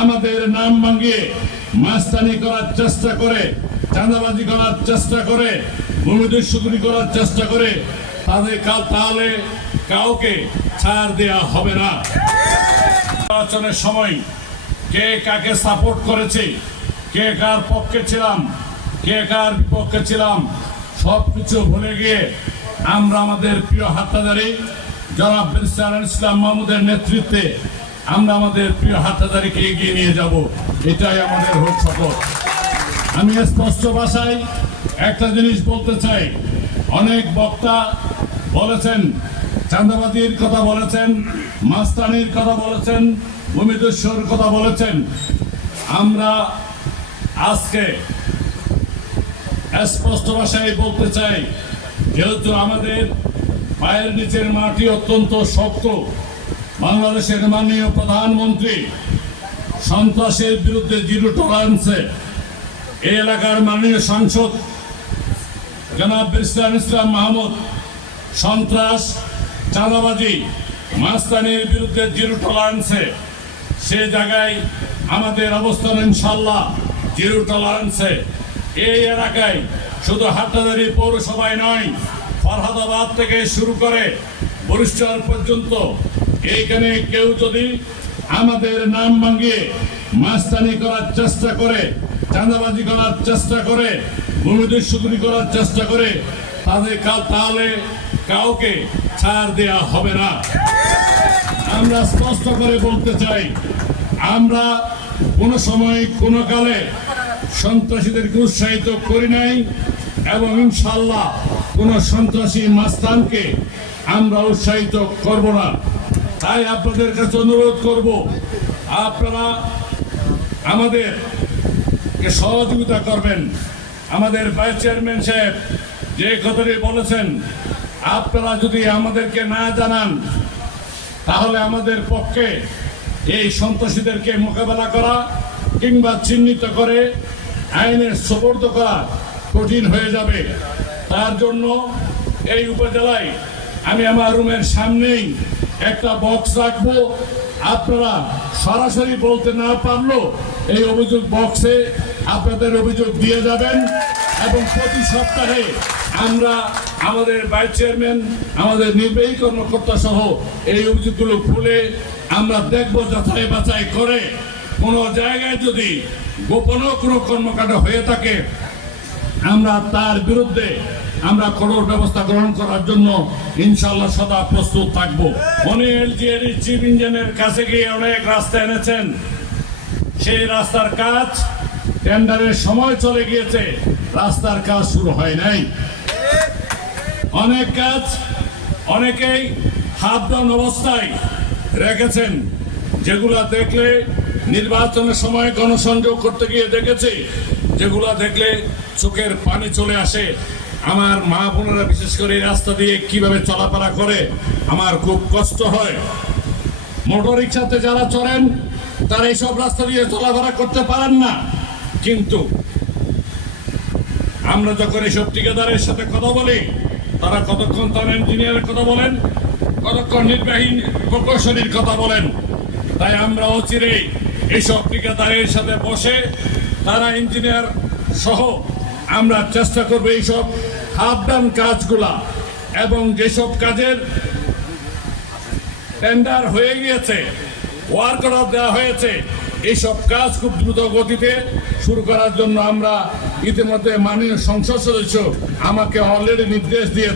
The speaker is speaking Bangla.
আমাদের নাম ভাঙিয়ে মাস্তানি করার চেষ্টা করে, চাঁদাবাজি করার চেষ্টা করে ভূমিদস্যুগুলি করার চেষ্টা করে, তাদের কাল তাহলে কাউকে ছাড় দেওয়া হবে না। নির্বাচনের সময় কে কাকে সাপোর্ট করেছে, কে কার পক্ষে ছিলাম, কে কার বিপক্ষে ছিলাম সব কিছু ভুলে গিয়ে আমরা আমাদের প্রিয় হাত্তাদারি জনাব ইসলাম মাহমুদের নেতৃত্বে আমরা আমাদের প্রিয় হাত্তাদারিকে এগিয়ে নিয়ে যাব। এটাই আমাদের হোক শপথ। আমি স্পষ্ট ভাষায় একটা জিনিস বলতে চাই। অনেক বক্তা বলেছেন, চাঁদাবাজির কথা বলেছেন, মাস্তানির কথা বলেছেন ভূমিদস্যুর কথা বলেছেন। আমরা আজকে স্পষ্ট ভাষায় বলতে চাই, যেহেতু আমাদের পায়ের নিচের মাটি অত্যন্ত শক্ত বাংলাদেশের মাননীয় প্রধানমন্ত্রী সন্ত্রাসের বিরুদ্ধে জিরো টলারেন্সে এই এলাকার মাননীয় সাংসদ জনাব ইসলাম ইসলাম মাহমুদ সন্ত্রাস, চাঁদাবাজি, মাস্তানির বিরুদ্ধে জিরো টলারেন্সে সে জায়গায় আমাদের অবস্থান ইনশাল্লাহ জিরো টলারেন্সে। এই এলাকায় শুধু হাটাদারি পৌরসভায় নয়, ফরহাদাবাদ থেকে শুরু করে বরিষ্ঠাল পর্যন্ত এইখানে কেউ যদি আমাদের নাম ভাঙিয়ে মাস্তানি করার চেষ্টা করে, চাঁদাবাজি করার চেষ্টা করে ভূমিদস্যুগুলি করার চেষ্টা করে, তাদের তাহলে কাউকে ছাড় দেওয়া হবে না। আমরা স্পষ্ট করে বলতে চাই, আমরা কোনো সময়, কোনো কালে সন্ত্রাসীদেরকে উৎসাহিত করি নাই এবং ইনশাল্লাহ কোন সন্ত্রাসী মাস্তানকে আমরা উৎসাহিত করব না। তাই আপনাদের কাছে অনুরোধ করব, আপনারা আমাদের সহযোগিতা করবেন। আমাদের ভাইস চেয়ারম্যান সাহেব যে কথাটি বলেছেন, আপনারা যদি আমাদেরকে না জানান, তাহলে আমাদের পক্ষে এই সন্ত্রাসীদেরকে মোকাবেলা করা কিংবা চিহ্নিত করে আইনের সুপর্দ করা কঠিন হয়ে যাবে। তার জন্য এই উপজেলায় আমি আমার রুমের সামনেই একটা বক্স রাখব। আপনারা সরাসরি বলতে না পারলেও এই অভিযোগ বক্সে আপনাদের অভিযোগ দিয়ে যাবেন এবং প্রতি সপ্তাহে আমরা আমাদের ভাইস চেয়ারম্যান আমাদের নির্বাহী কর্মকর্তা সহ এই অভিযোগগুলো খুলে আমরা দেখব যাচাই বাছাই করে কোনো জায়গায় যদি গোপন কোনো কর্মকাণ্ড হয়ে থাকে, আমরা তার বিরুদ্ধে আমরা কঠোর ব্যবস্থা গ্রহণ করার জন্য ইনশাল্লাহ সদা প্রস্তুত থাকব। অনিল জিয়ারি চিফ ইঞ্জিনিয়ারের কাছে গিয়ে অনেক রাস্তা এনেছেন। সেই রাস্তার কাজ টেন্ডারের সময় চলে গিয়েছে। রাস্তার কাজ শুরু হয় নাই। অনেক কাজ অনেকেই হাত ডাউন অবস্থায় রেখেছেন। যেগুলা দেখলে নির্বাচনের সময় গণসংযোগ করতে গিয়ে দেখেছি। যেগুলা দেখলে চোখের পানি চলে আসে। আমার মা বোনেরা বিশেষ করে এই রাস্তা দিয়ে কীভাবে চলাফেরা করে, আমার খুব কষ্ট হয়। মোটর রিক্সাতে যারা চড়েন, তারা এইসব রাস্তা দিয়ে চলাফেরা করতে পারেন না। কিন্তু আমরা যখন এইসব ঠিকাদারের সাথে কথা বলি, তারা কতক্ষণ তার ইঞ্জিনিয়ারের কথা বলেন, কতক্ষণ নির্বাহী প্রকৌশলীর কথা বলেন, তাই আমরা অচিরে এইসব ঠিকাদারের সাথে বসে তারা ইঞ্জিনিয়ার সহ আমরা চেষ্টা করব এইসব ডান কাজগুলা এবং যেসব কাজের টেন্ডার হয়ে গিয়েছে ওয়ার্ক অর্ডার দেওয়া হয়েছে এইসব কাজ খুব দ্রুত গতিতে শুরু করার জন্য আমরা ইতিমধ্যে মাননীয় সংসদ সদস্য আমাকে অলরেডি নির্দেশ দিয়ে